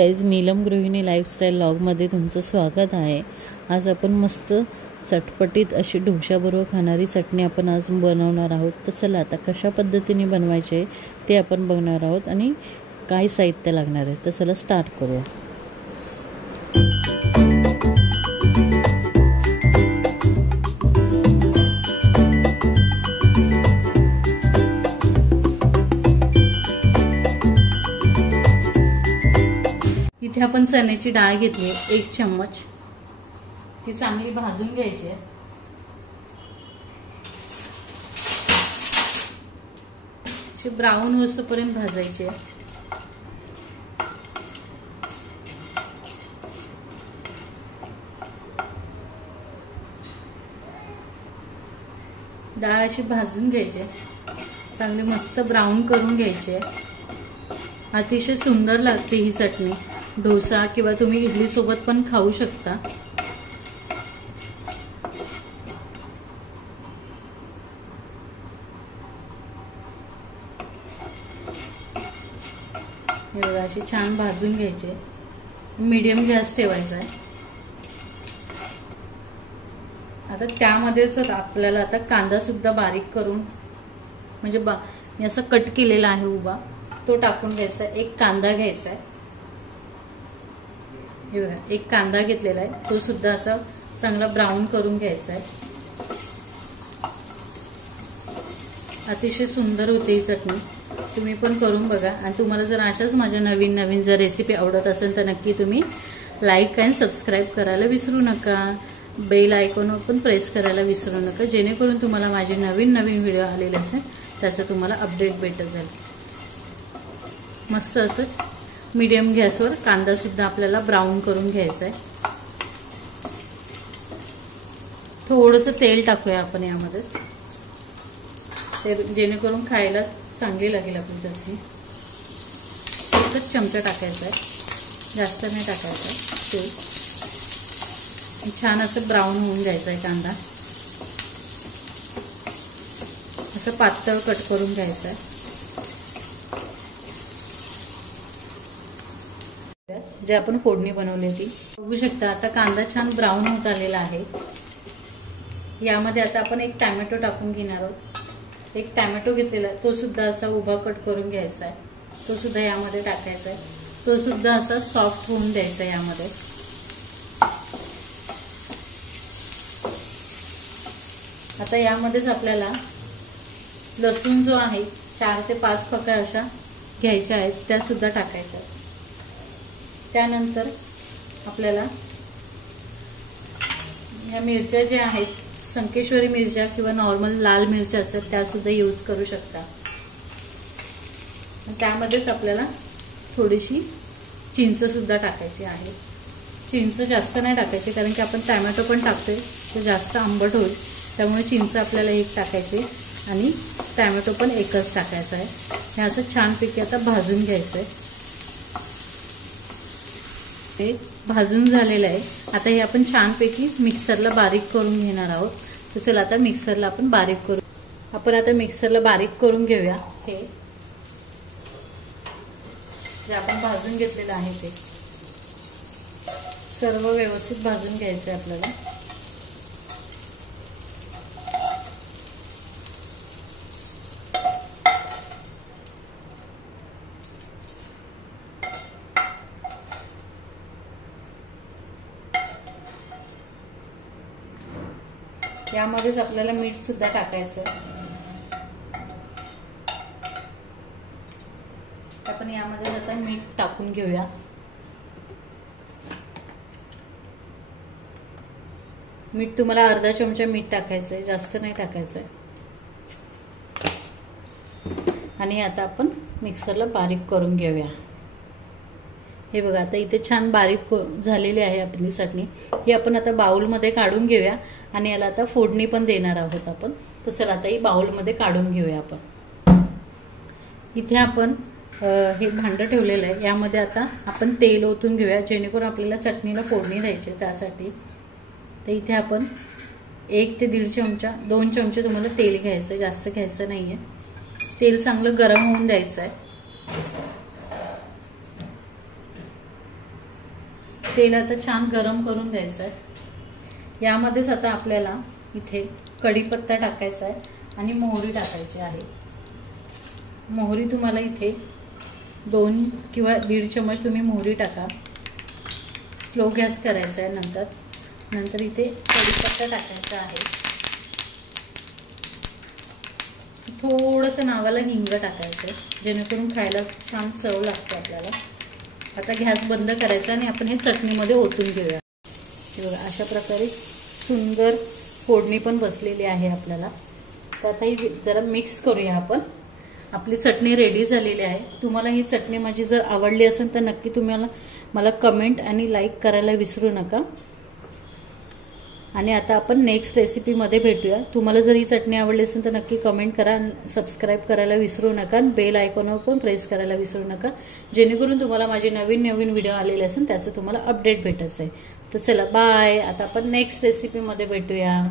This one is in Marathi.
गाइज, नीलम गृहिणी लाईफस्टाईल व्लॉगमध्ये तुमचं स्वागत आहे। आज आपण मस्त चटपटीत अशी डोशाबरोबर खाणारी चटणी आपण आज बनवणार आहोत। तर चला आता कशा पद्धतीने बनवायचे आहे ते आपण बघणार आहोत आणि काय साहित्य लागणार आहे। तर चला स्टार्ट करूया। इथे आपण चण्याची डाळ घेतली 1 चम्मच, ती चांगली भाजून घ्यायची आहे। ब्राऊन होईपर्यंत भाजायची आहे। डाळ अशी भाजून घ्यायची, चांगली मस्त ब्राऊन करून घ्यायची आहे। अतिशय सुंदर लागते ही चटणी। डोसा किंवा तुम्ही इडली सोबत पण खाऊ शकता। हे बघा, अशी छान भाजून घ्यायचे। मीडियम गॅस ठेवायचा आहे। आता त्यामध्येच आपल्याला आता कांदा सुद्धा बारीक करून म्हणजे असं कट केलेला आहे उभा, तो टाकून घ्यायचा। 1 कांदा घ्यायचा आहे। हे बघा, 1 कांदा घेतलेला आहे, तो सुद्धा असा चांगला ब्राऊन करून घ्यायचा आहे। अतिशय सुंदर होते ही चटणी, तुम्ही पण करून बघा। आणि तुम्हाला जर अशाच माझ्या नवीन नवीन जर रेसिपी आवडत असेल तर नक्की तुम्ही लाईक आणि सबस्क्राईब करायला विसरू नका। बेल आयकॉनवर पण प्रेस करायला विसरू नका, जेणेकरून तुम्हाला माझे नवीन नवीन व्हिडिओ आलेले असेल त्याचं तुम्हाला अपडेट भेटत जाईल। मस्त असं मीडियम गॅसवर कांदा सुद्धा आपल्याला ब्राऊन करून घ्यायचा आहे। थोडंसं तेल टाकूया आपण यामध्येच, जेणेकरून खायला चांगली लागेल आपली चटणी। 1च चमचा टाकायचा आहे, जास्त नाही टाकायचा तेल। छान असं ब्राऊन होऊन द्यायचा आहे कांदा, असं पातळ कट करून घ्यायचा आहे। जे आपण फोडणी बनवली होती बघू शकता। आता कांदा छान ब्राऊन होत आलेला आहे। यामध्ये आता आपण 1 टोमॅटो टाकून घेणार आहोत। 1 टोमॅटो घेतलेला, तो सुद्धा असा उभा कट करून घ्यायचा आहे, तो सुद्धा यामध्ये टाकायचा आहे। तो सुद्धा असा सॉफ्ट होऊन द्यायचा यामध्ये। आता यामध्येच आपल्याला लसूण जो आहे 4 ते 5 फक्या अशा घ्यायच्या आहेत, त्या सुद्धा टाकायच्या। त्यानंतर आपल्याला या मिरच्या ज्या आहेत, संकेश्वरी मिरच्या किंवा नॉर्मल लाल मिरच्या असतात त्या सुद्धा यूज करू शकता। त्यामध्येच आपल्याला थोडीशी चिंच सुद्धा टाकायची आहे। चिंच जास्त नाही टाकायची, कारण की आपण टोमॅटो पण टाकतोय, तर जास्त आंबट होईल, त्यामुळे चिंच आपल्याला 1 टाकायची आणि टोमॅटो पण 1च टाकायचा आहे। हे असं छानपैकी आता भाजून घ्यायचं आहे। हे भाजून झालेलं आहे। आता हे आपण छानपैकी मिक्सरला बारीक करून घेणार आहोत। तर चला आता मिक्सरला आपण बारीक करू। आपण आता मिक्सरला बारीक करून घेऊया। हे जे आपण भाजून घेतलेलं आहे ते सर्व व्यवस्थित भाजून घ्यायचं आहे आपल्याला। यामध्येच आपल्याला मीठ सुद्धा टाकायचं। आपण यामध्ये आता मीठ टाकून घेऊया। मीठ तुम्हाला अर्धा चमचा मीठ टाकायचंय, जास्त नाही टाकायचंय। आणि आता आपण मिक्सरला बारीक करून घेऊया। हे बघा, आता इथे छान बारीक झालेली आहे आपली चटणी। ही आपण आता बाउलमध्ये काढून घेऊया आणि याला आता फोडणी पण देणार आहोत आपण। तर चला आता ही बाउलमध्ये काढून घेऊया आपण। इथे आपण हे भांडं ठेवलेलं आहे, यामध्ये आता आपण तेल ओतून घेऊया, जेणेकरून आपल्याला चटणीला फोडणी द्यायची त्यासाठी। तर इथे आपण 1 ते 1.5 चमचा 2 चमचे तुम्हाला तेल घ्यायचं, जास्त घ्यायचं नाहीये। तेल चांगलं गरम होऊन द्यायचं आहे। तेल आता छान गरम करून घ्यायचं आहे। यामध्येच आता आपल्याला इथे कढीपत्ता टाकायचा आहे आणि मोहरी टाकायची आहे। मोहरी तुम्हाला इथे 2 किंवा 1.5 चम्मच तुम्ही मोहरी टाका। स्लो गॅस करायचा आहे। नंतर इथे कढीपत्ता टाकायचा आहे। थोडंसं नावाला हिंग टाकायचं जेणेकरून खायला छान चव लागते आपल्याला। आता गॅस बंद करायचा आणि आपण हे चटणीमध्ये ओतून घेऊया। हे बघा अशा प्रकारे सुंदर फोडणी पण बसलेली आहे आपल्याला। तर आता ही जरा मिक्स करूया आपण। आपली चटणी रेडी झालेली आहे। तुम्हाला ही चटणी माझी जर आवडली असेल तर नक्की तुम्ही मला कमेंट आणि लाईक करायला विसरू नका। आणि आता आपण नेक्स्ट रेसिपीमध्ये भेटूया। तुम्हाला जर ही चटणी आवडली असेल तर नक्की कमेंट करा आणि सबस्क्राईब करायला विसरू नका आणि बेल आयकॉनवर पण प्रेस करायला विसरू नका जेणेकरून तुम्हाला माझे नवीन व्हिडिओ आलेले असेल त्याचं तुम्हाला अपडेट भेटत आहे। तर चला बाय। आता आपण नेक्स्ट रेसिपीमध्ये भेटूया।